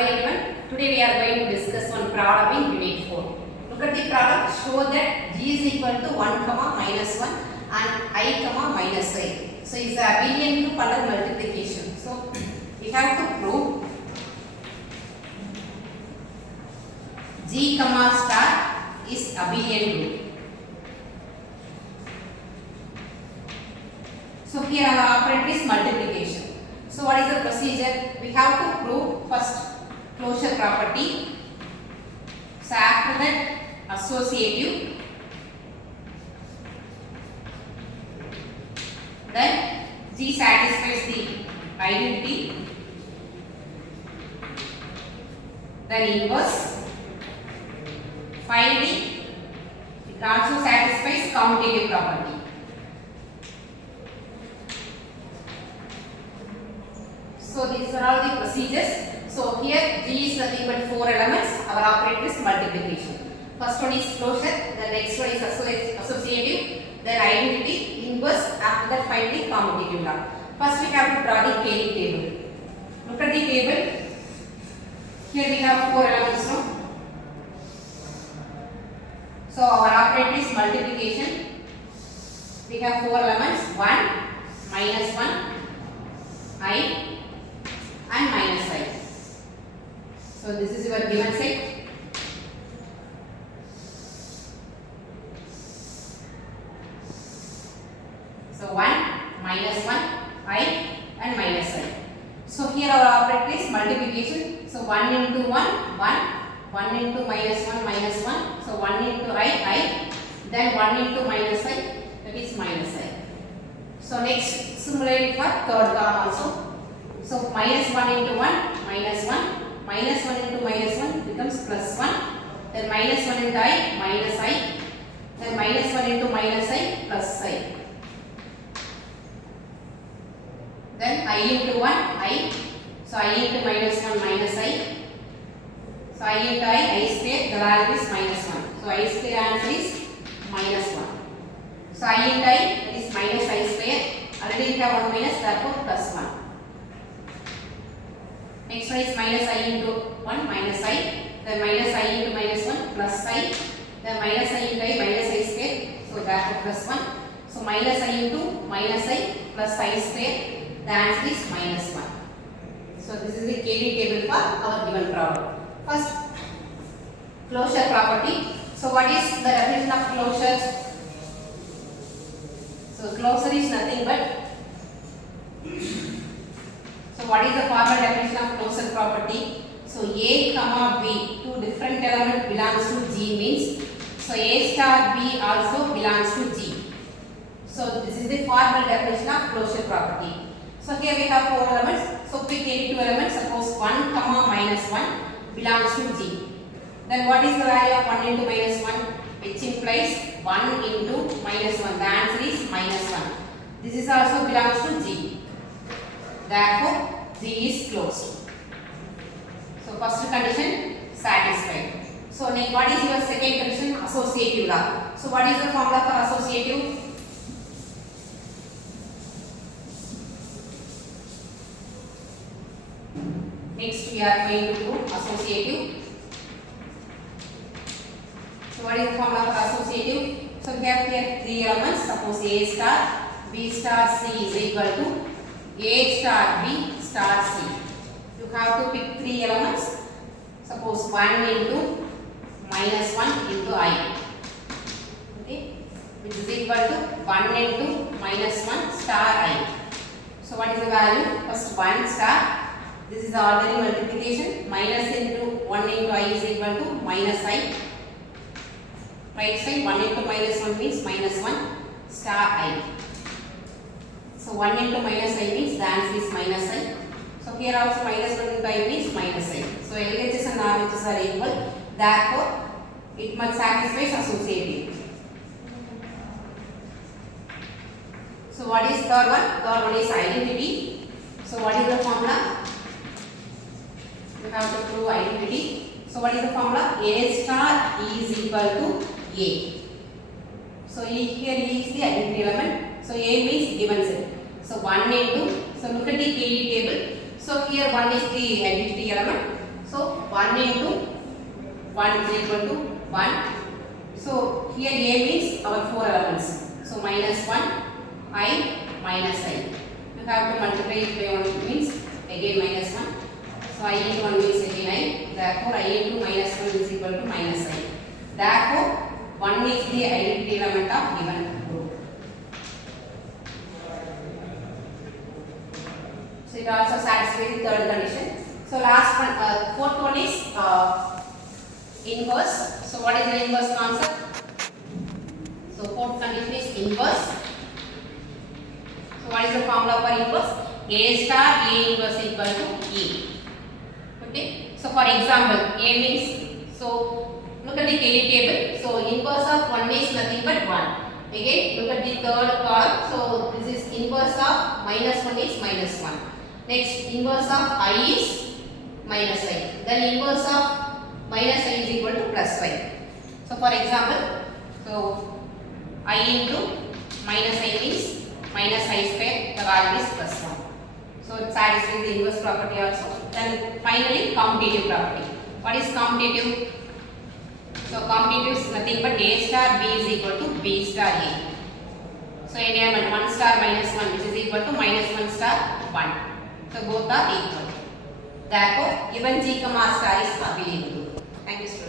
Hello everyone. Today we are going to discuss one problem in unit 4. Look at the problem. Show that g is equal to 1 comma minus 1 and I comma minus I. So it's the Abelian group under multiplication. So we have to prove g comma star is Abelian group. So here our operator is multiplication. So what is the procedure? We have to prove first closure property. So after that associative, then G satisfies the identity, then inverse. Finally, it also satisfies commutative property. So these are all the procedures. So here G is nothing but 4 elements. Our operator is multiplication. First one is closure, the next one is associative, then identity, inverse, after that finally commutative law. First we have to draw the K table. Look at the table. Here we have 4 elements now. So our operator is multiplication. We have 4 elements, 1, minus 1, I and minus I. So this is your given set. So 1, minus 1, I and minus I. So here our operator is multiplication. So 1 into 1, 1 into minus 1, minus 1. So 1 into I, then 1 into minus I, that is minus I. So next, similarly for third column also. So minus 1 into 1, minus 1. Minus 1 into minus 1 becomes plus 1. Then minus 1 into I, minus I. Then minus 1 into minus I, plus I. Then I into 1, I. So I into minus 1, minus I. So I into I square, the value is minus 1. So I square answer is minus 1. So I into I, that is minus I square. Already we have 1 minus, therefore plus 1. Next one is minus I into 1, minus I. Then minus I into minus 1, plus I. Then minus I into I, minus I square. So therefore plus 1. So minus I into minus I, plus I square. The answer is minus 1. So this is the KD table for our given problem. First, closure property. So what is the definition of closure? So closure is nothing but. So what is the formal definition of closure property? So A comma B, two different elements belongs to G means. So A star B also belongs to G. So this is the formal definition of closure property. So here we have 4 elements. So pick any 2 elements. Suppose 1 comma minus 1 belongs to G. Then what is the value of 1 into minus 1? Which implies 1 into minus 1. The answer is minus 1. This is also belongs to G. Therefore, G is closed. So first condition satisfied. So what is your second condition? Associative law. So what is the formula for associative? Next we are going to do associative. So what is the formula for associative? So we have here 3 elements. Suppose A star, B star, C is equal to A star B star C. You have to pick 3 elements. Suppose 1 into minus 1 into I. Okay, which is equal to 1 into minus 1 star I. So what is the value? First 1 star. This is the ordinary multiplication. Minus into 1 into I is equal to minus I. Right side 1 into minus 1 means minus 1 star I. So 1 into minus I means the answer is minus I. So here also minus 1 into I means minus I. So LHS and RHS are equal. Therefore, it must satisfy associative. So what is third one? Third one is identity. So what is the formula? You have to prove identity. So what is the formula? A star is equal to A. So here E is the identity element. So A means given set. So 1 into, so look at the KD table. So here 1 is the identity element. So 1 into 1 is equal to 1. So here A means our 4 elements. So minus 1, I, minus I. You have to multiply it by 1 means again minus 1. So I into 1 means again I. Therefore I into minus 1 is equal to minus I. Therefore 1 is the identity element of given group. So it also satisfies the third condition. So last one, fourth one is inverse. So what is the inverse concept? So fourth condition is inverse. So what is the formula for inverse? A star A inverse equal to E. Okay. So for example, A means, so look at the KD table. So inverse of 1 is nothing but 1. Again, look at the third column. So this is inverse of minus 1 is minus 1. Next, inverse of I is minus I. Then inverse of minus I is equal to plus y. So for example, so I into minus I means minus I square, the value is plus 1. So it satisfies the inverse property also. Then finally commutative property. What is commutative? So commutative is nothing but A star B is equal to B star A. So any element 1 star minus 1 which is equal to minus 1 star 1. So both are equal. Therefore given G comma star is Abelian group. Thank you.